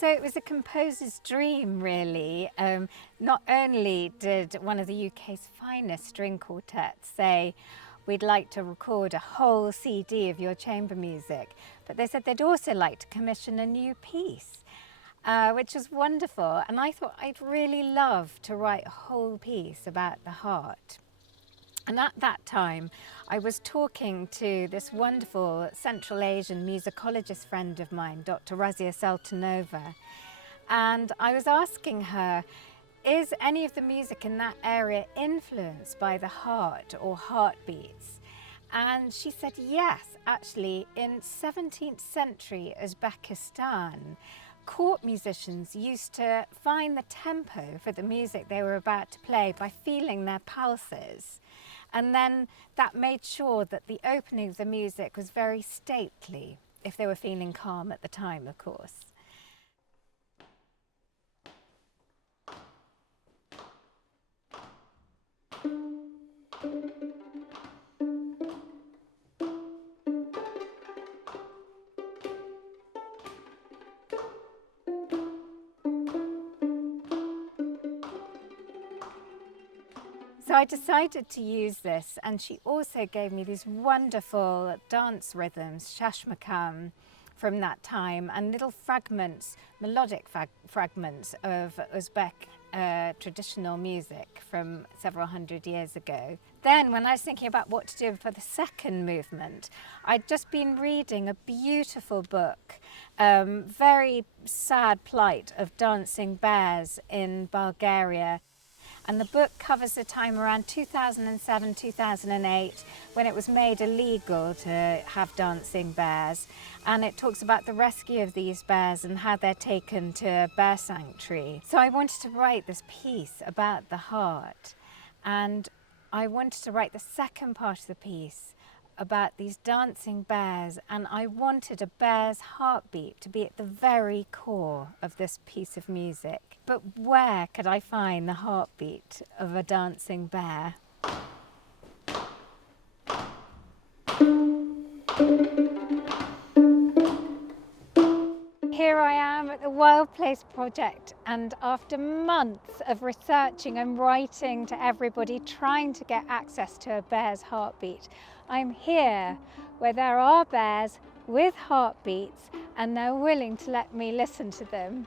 So it was a composer's dream, really. Not only did one of the UK's finest string quartets say, we'd like to record a whole CD of your chamber music, but they said they'd also like to commission a new piece, which was wonderful. And I thought I'd really love to write a whole piece about the heart. And at that time, I was talking to this wonderful Central Asian musicologist friend of mine, Dr. Razia Sultanova, and I was asking her, is any of the music in that area influenced by the heart or heartbeats? And she said, yes, actually, in 17th century Uzbekistan, court musicians used to find the tempo for the music they were about to play by feeling their pulses. And then that made sure that the opening of the music was very stately, if they were feeling calm at the time, of course. So I decided to use this, and she also gave me these wonderful dance rhythms, shashmakam, from that time, and little fragments, melodic fragments of Uzbek traditional music from several hundred years ago. Then when I was thinking about what to do for the second movement, I'd just been reading a beautiful book, very sad plight of dancing bears in Bulgaria. And the book covers the time around 2007, 2008, when it was made illegal to have dancing bears. And it talks about the rescue of these bears and how they're taken to a bear sanctuary. So I wanted to write this piece about the heart. And I wanted to write the second part of the piece about these dancing bears, and I wanted a bear's heartbeat to be at the very core of this piece of music. But where could I find the heartbeat of a dancing bear? Here I am at the Wild Place Project, and after months of researching and writing to everybody, trying to get access to a bear's heartbeat, I'm here where there are bears with heartbeats and they're willing to let me listen to them.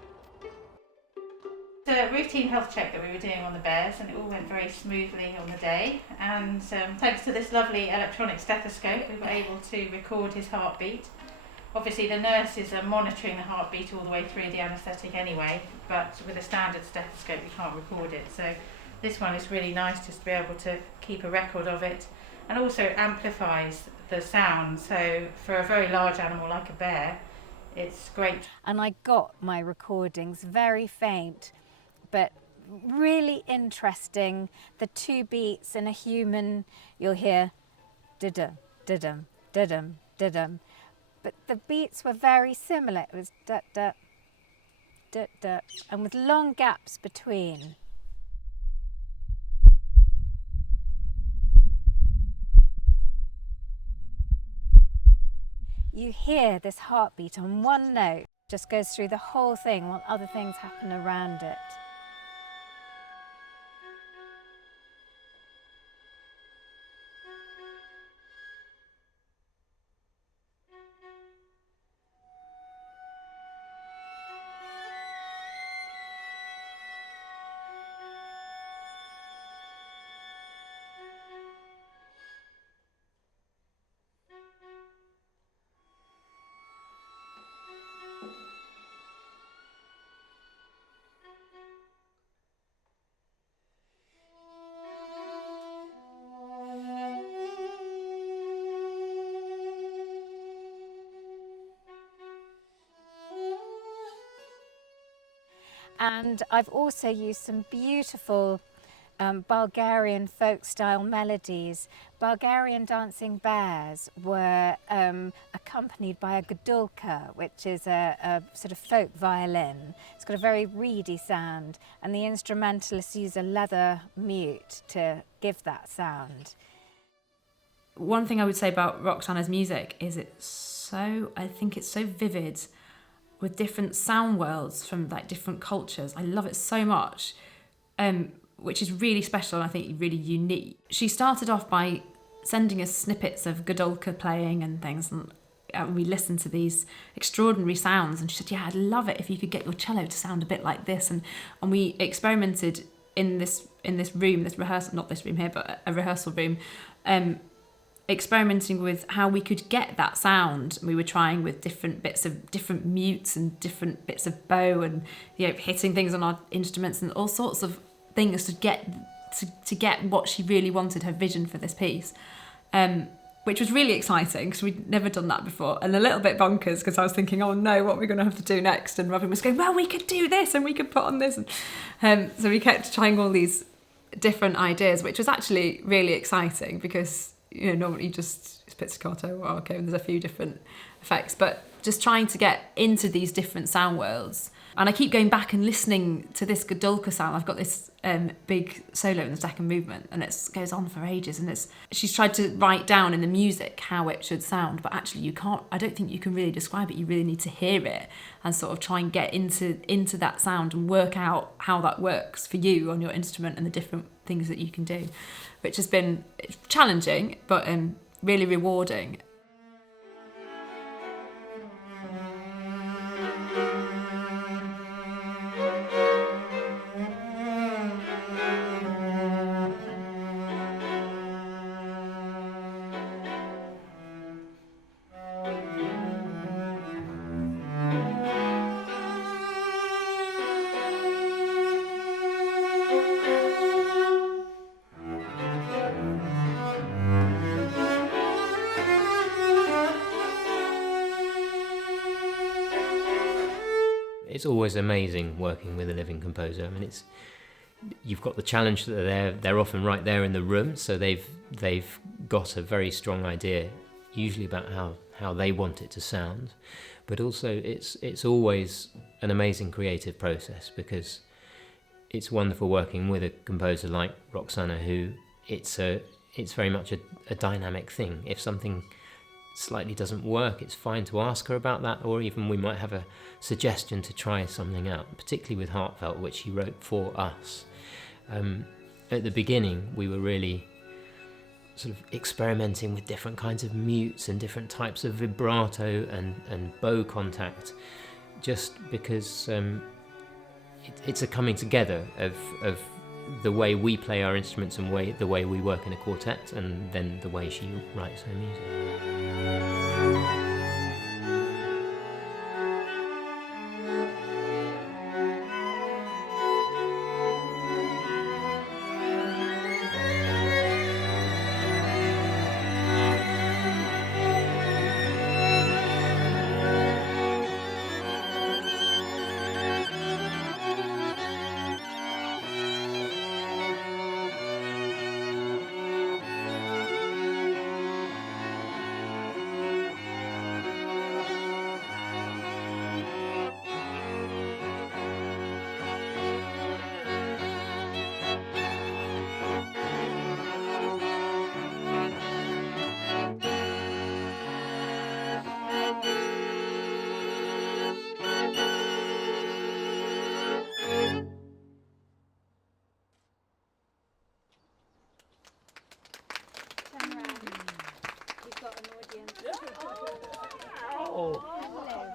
It's a routine health check that we were doing on the bears, and it all went very smoothly on the day, and thanks to this lovely electronic stethoscope we were able to record his heartbeat. Obviously the nurses are monitoring the heartbeat all the way through the anaesthetic anyway, but with a standard stethoscope you can't record it, so this one is really nice just to be able to keep a record of it, and also amplifies the sound, so for a very large animal like a bear it's great. And I got my recordings very faint, but really interesting. The two beats in a human, you'll hear da-dum, da-dum, da-dum, da-dum. But the beats were very similar. It was da-da, da-da, and with long gaps between. You hear this heartbeat on one note, just goes through the whole thing while other things happen around it. And I've also used some beautiful Bulgarian folk style melodies. Bulgarian dancing bears were accompanied by a gadulka, which is a sort of folk violin. It's got a very reedy sound, and the instrumentalists use a leather mute to give that sound. One thing I would say about Roxanna's music is I think it's so vivid with different sound worlds from like different cultures. I love it so much, which is really special and I think really unique. She started off by sending us snippets of Godolka playing and things, and we listened to these extraordinary sounds, and she said, yeah, I'd love it if you could get your cello to sound a bit like this. And we experimented in this room, this rehearsal, not this room here, but a rehearsal room, experimenting with how we could get that sound. We were trying with different mutes and different bits of bow, and hitting things on our instruments and all sorts of things to get what she really wanted, her vision for this piece, which was really exciting because we'd never done that before, and a little bit bonkers because I was thinking, oh no, what are we going to have to do next? And Robin was going, well, we could do this and we could put on this, and so we kept trying all these different ideas, which was actually really exciting because normally just it's pizzicato, well, okay, and there's a few different effects, but just trying to get into these different sound worlds. And I keep going back and listening to this Godolka sound. I've got this big solo in the second movement, and it goes on for ages. And she's tried to write down in the music how it should sound, but actually you can't. I don't think you can really describe it. You really need to hear it and sort of try and get into that sound and work out how that works for you on your instrument and the different things that you can do, which has been challenging but really rewarding. It's always amazing working with a living composer. I mean, you've got the challenge that they're often right there in the room, so they've got a very strong idea, usually about how they want it to sound, but also it's always an amazing creative process because it's wonderful working with a composer like Roxanna, who it's very much a dynamic thing. If something slightly doesn't work, it's fine to ask her about that, or even we might have a suggestion to try something out, particularly with Heartfelt, which she wrote for us. At the beginning, we were really sort of experimenting with different kinds of mutes and different types of vibrato and bow contact, just because it's a coming together of the way we play our instruments and the way we work in a quartet, and then the way she writes her music.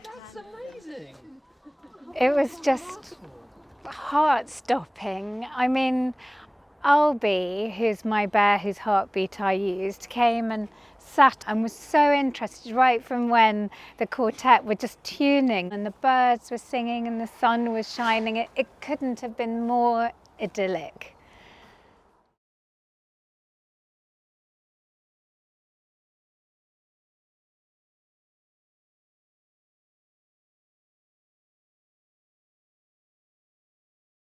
That's amazing. It was just heart-stopping. I mean, Albie, who's my bear whose heartbeat I used, came and sat and was so interested right from when the quartet were just tuning and the birds were singing and the sun was shining. It couldn't have been more idyllic.